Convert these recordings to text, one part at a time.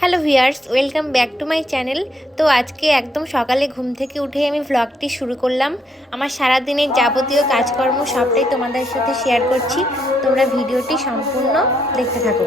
Hello viewers, welcome back to my channel. তো আজকে একদম সকালে ঘুম থেকে উঠে আমি ভ্লগটি শুরু করলাম। আমার সারা দিনের যাবতীয় কাজকর্ম সবটাই তোমাদের সাথে শেয়ার করছি। তোমরা ভিডিওটি সম্পূর্ণ দেখতে থাকো।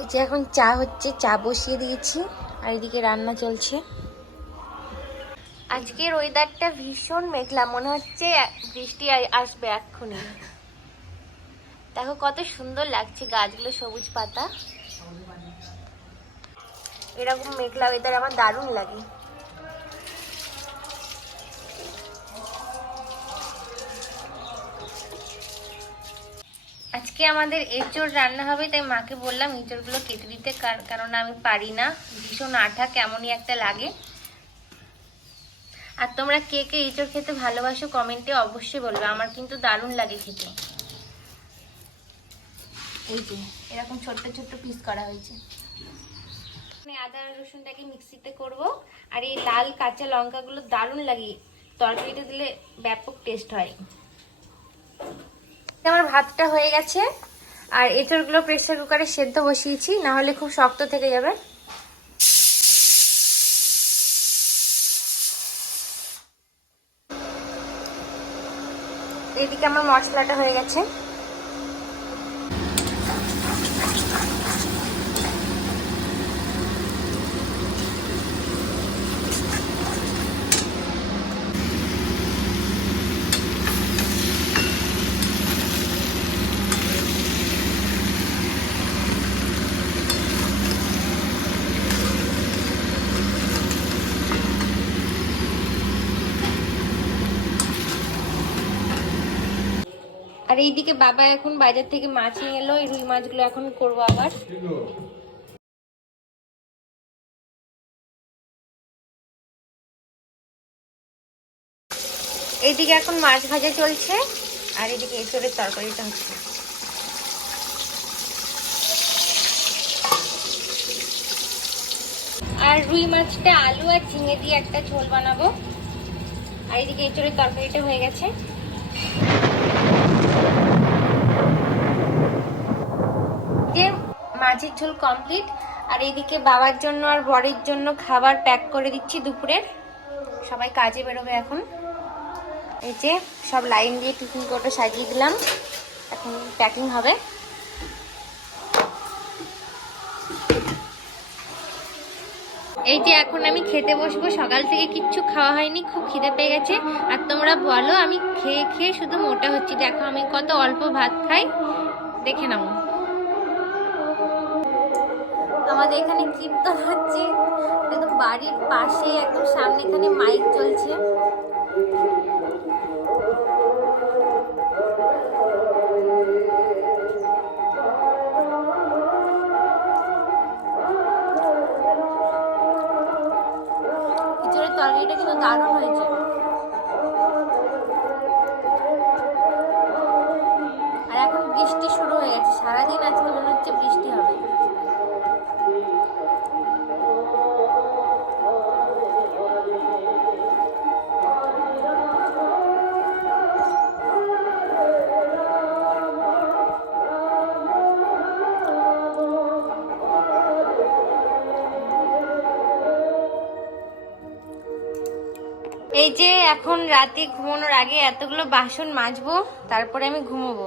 এই যে এখন চা হচ্ছে, চা বসিয়ে দিয়েছি, আর এদিকে রান্না চলছে। আজকের ওয়েদারটা ভীষণ মেঘলা, মনে হচ্ছে বৃষ্টি আসবে এক্ষুনি। দেখো কত সুন্দর লাগছে গাছগুলো সবুজ পাতা। এরকম মেঘলা ওয়েদার আমার দারুণ লাগে। আজকে আমাদের এঁচড় রান্না হবে, তাই মাকে বললাম এঁচড়গুলো কেটে দিতে, কার- কারণ আমি পারি না। ভীষণ আঠা, কেমনই একটা লাগে। আর তোমরা কে কে এঁচড় খেতে ভালোবাসো কমেন্টে অবশ্যই বলবে, আমার কিন্তু দারুণ লাগে খেতে। এই যে, এরকম ছোট্ট ছোট্ট পিস করা হয়েছে। আদা রসুনটাকে মিক্সিতে করব, আর এই লাল কাঁচা লঙ্কাগুলো দারুণ লাগে। তরকারিতে দিলে ব্যাপক টেস্ট হয়। আমার ভাতটা হয়ে গেছে। আর এঁচড়গুলো প্রেসার কুকারে সেদ্ধ বসিয়েছি, না হলে খুব শক্ত থেকে যাবে। এদিকে আমার মশলাটা হয়ে গেছে। আর এইদিকে বাবা এখন বাজার থেকে মাছ নিয়ে এলো, এই রুই মাছগুলো এখন করব আবার। এইদিকে এখন মাছ ভাজা চলছে, আর এদিকে এঁচড়ের তরকারিটা হচ্ছে। আর রুই মাছটা আলু আর ঝিঙে দিয়ে একটা ঝোল বানাবো। আর এদিকে এঁচড়ের তরকারিটা হয়ে গেছে। যে মাছের ঝোল কমপ্লিট আর এইদিকে বাবার জন্য আর বরের জন্য খাবার প্যাক করে দিচ্ছি দুপুরের সবাই কাজে বেরোবে এখন। এই যে সব লাইন দিয়ে টিফিন কোটো সাজিয়ে দিলাম। এখন প্যাকিং হবে। এই যে এখন আমি খেতে বসবো, সকাল থেকে কিচ্ছু খাওয়া হয়নি, খুব খিদে পেয়ে গেছে। আর তোমরা বলো, আমি খেয়ে খেয়ে শুধু মোটা হচ্ছি। দেখো, আমি কত অল্প ভাত খাই। দেখে নাও। আমাদের এখানে কীর্তন হচ্ছে। একদম বাড়ির পাশে একদম সামনে এখানে মাইক চলছে তরকারিটা কিন্তু দারুণ হয়েছে। এখন রাতে ঘুমানোর আগে এতগুলো বাসন মাজবো তারপরে আমি ঘুমোবো।